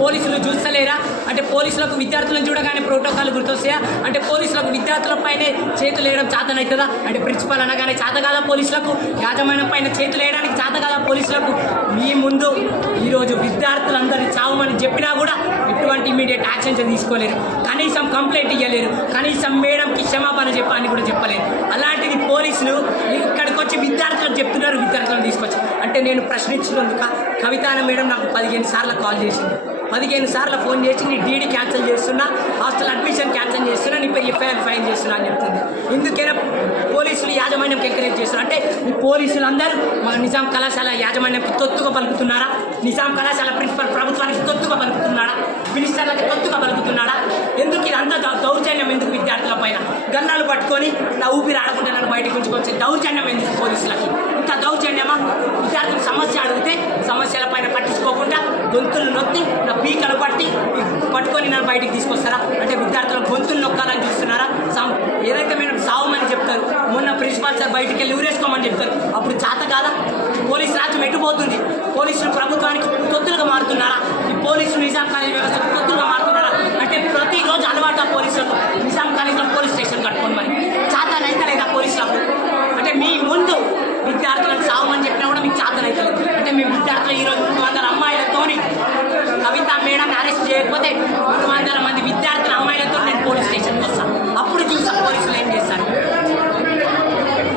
పోలీసులు చూస్తలేరా? అంటే పోలీసులకు విద్యార్థులను చూడగానే ప్రోటోకాల్ గుర్తొస్తాయా? అంటే పోలీసులకు విద్యార్థులపైనే చేతులు వేయడం చేతనవుతుందా అంటే ప్రిన్సిపల్ అనగానే చేతగాల పోలీసులకు యాజమాన్యం పైన చేతులు వేయడానికి చేతగాల పోలీసులకు మీ ముందు ఈరోజు విద్యార్థులందరినీ చావమని చెప్పినా కూడా ఎటువంటి ఇమీడియట్ యాక్షన్స్ తీసుకోలేరు. కనీసం కంప్లైంట్ ఇవ్వలేరు కనీసం మేడంకి క్షమాపణ చెప్పని కూడా చెప్పలేరు అలాంటిది పోలీసులు ఇక్కడికి వచ్చి విద్యార్థులకు చెప్తున్నారు విద్యార్థులను తీసుకొచ్చి. అంటే నేను ప్రశ్నించినందుక కవితాన మేడం నాకు పదిహేను సార్లు కాల్ చేసింది. పదిహేను సార్లు ఫోన్ చేసి నీ డీడీ క్యాన్సిల్ చేస్తున్నా హాస్టల్ అడ్మిషన్ క్యాన్సిల్ చేస్తున్నా నీ ఎఫ్ఐఆర్ ఫైల్ చేస్తున్నా అని చెప్తుంది. ఎందుకైనా పోలీసులు యాజమాన్యంకి ఎంకరేజ్ చేస్తున్నారు? అంటే ఈ పోలీసులు అందరూ మా నిజాం కళాశాల యాజమాన్యంకి తొత్తుగా పలుకుతున్నారా? నిజాం కళాశాల ప్రిన్సిపల్ ప్రభుత్వానికి తొత్తుగా పలుకుతున్నాడా మినిస్టర్లకి తొత్తుగా పలుకుతున్నాడా ఎందుకు ఇదంతా అంత దౌర్జన్యం ఎందుకు విద్యార్థుల పైన? గన్నాలు పట్టుకొని నా ఊపిరి ఆడకుండా నన్ను బయటకు ఉంచుకొచ్చే దౌర్జన్యం ఎందుకు పోలీసులకి? ఇంత దౌర్జన్యమా? విద్యార్థులు సమస్య అడిగితే సమస్యల పైన పట్టించుకోకుండా గొంతులు నొత్తి నా పీకలు పట్టి పట్టుకొని నన్ను బయటికి తీసుకొస్తారా? అంటే విద్యార్థుల గొంతులు నొక్కాలని చూస్తున్నారా? సం- ఏదైతే మేము సావమని చెప్తారు. మొన్న ప్రిన్సిపాల్ సార్ బయటికి వెళ్ళి ఊరేసుకోమని చెప్తారు. అప్పుడు చేత కాదా? పోలీసు రాజ్యం మెట్టుపోతుంది పోలీసులు ప్రభుత్వానికి తొత్తులుగా మారుతున్నారా? ఈ పోలీసులు నిజాం కాలేజ్ వ్యవస్థకు తొత్తులుగా మారుతున్నారా? అంటే ప్రతిరోజు అలవాటు ఆ పోలీసులకు. నిజాం కాలేజ్లో పోలీస్